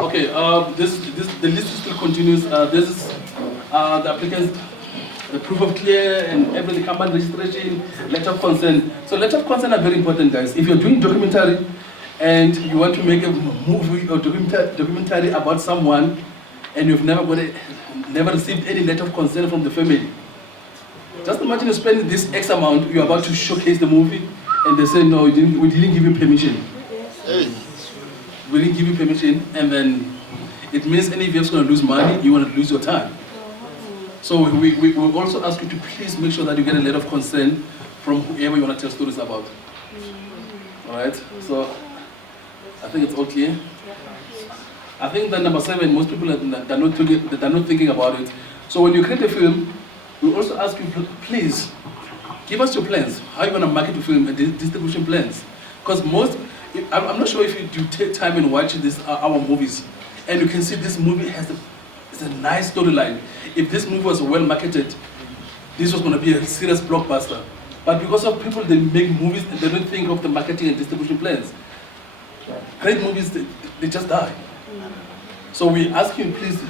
Okay, the list still continues. This is the applicants, the proof of clear and everything, company registration, letter of consent. So letter of consent are very important, guys. If you're doing documentary and you want to make a movie or documentary about someone and you've never received any letter of consent from the family, just imagine you spend this X amount, you're about to showcase the movie, and they say, no, we didn't give you permission. We didn't give you permission, and then it means NFVF is going to lose money, you want to lose your time. So we will also ask you to please make sure that you get a letter of consent from whoever you want to tell stories about. All right, so I think it's all clear. I think that number 7, most people are not thinking about it. So when you create a film, we also ask you, please, give us your plans. How are you going to market your film and distribution plans? Because I'm not sure if you take time and watch our movies, and you can see this movie has a nice storyline. If this movie was well marketed, this was going to be a serious blockbuster. But because of people, they make movies and they don't think of the marketing and distribution plans. Great movies, they just die. So we ask you, please,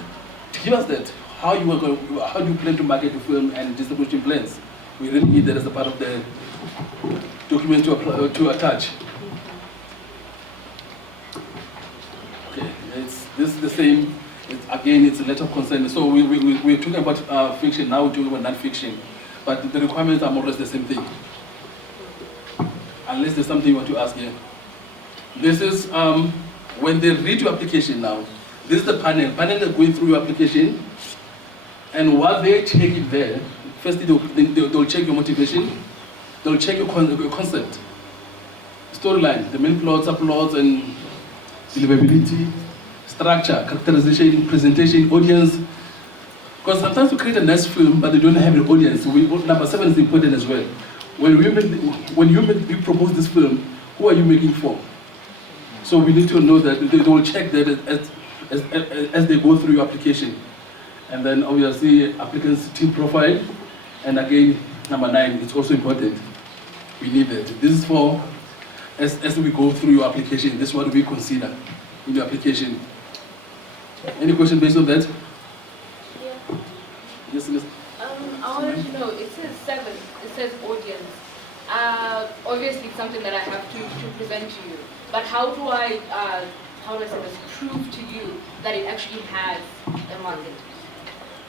to give us that. How do you plan to market your film and distribution plans? We really need that as a part of the document to attach. Okay, this is the same. Again, it's a letter of consent. So we're talking about fiction, now we're talking about non-fiction. But the requirements are more or less the same thing. Unless there's something you want to ask here. This is when they read your application now. This is the panel. Panel is going through your application. And what they check it there, firstly they'll check your motivation, they'll check your concept, storyline, the main plot, subplots, and deliverability, structure, characterization, presentation, audience. Because sometimes we create a nice film, but they don't have an audience. So number 7 is important as well. When you propose this film, who are you making for? So we need to know that they will check that as they go through your application. And then obviously applicant's team profile, and again number 9, it's also important. We need that. This is for as we go through your application. This is what we consider in the application. Any question based on that? Yeah. Yes, Miss. I wanted to know. It says 7. It says audience. Obviously, it's something that I have to present to you. But how do I say this? Prove to you that it actually has a market.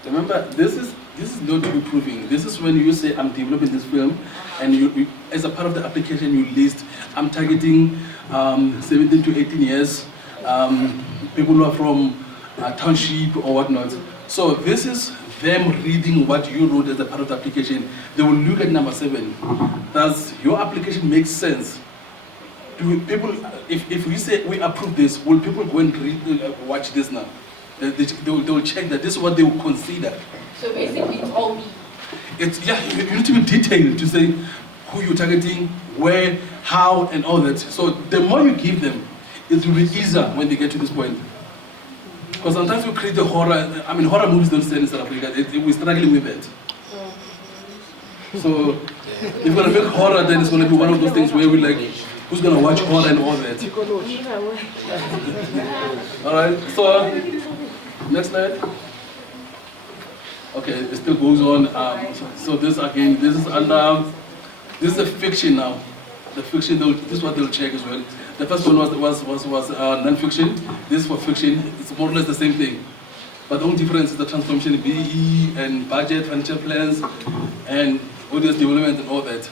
Remember, this is not you proving. This is when you say, I'm developing this film, and you as a part of the application, you list, I'm targeting 17 to 18 years, people who are from township or whatnot. So this is them reading what you wrote as a part of the application. They will look at number 7. Does your application make sense? Do people, if we say we approve this, will people go and read, watch this now? They'll check that this is what they will consider. So basically it's all me. You need to be detailed to say who you're targeting, where, how, and all that. So the more you give them, it will be easier when they get to this point. Because sometimes we create the horror, horror movies don't stand in South Africa, we're struggling with that. So if we're going to make horror, then it's going to be one of those things where we're like, who's going to watch horror and all that? Alright, so next slide. Okay, it still goes on. So this again, this is a fiction now. The fiction, this is what they'll check as well. The first one was non-fiction. This is for fiction. It's more or less the same thing. But the only difference is the transformation, BE and budget, financial plans, and audience development and all that.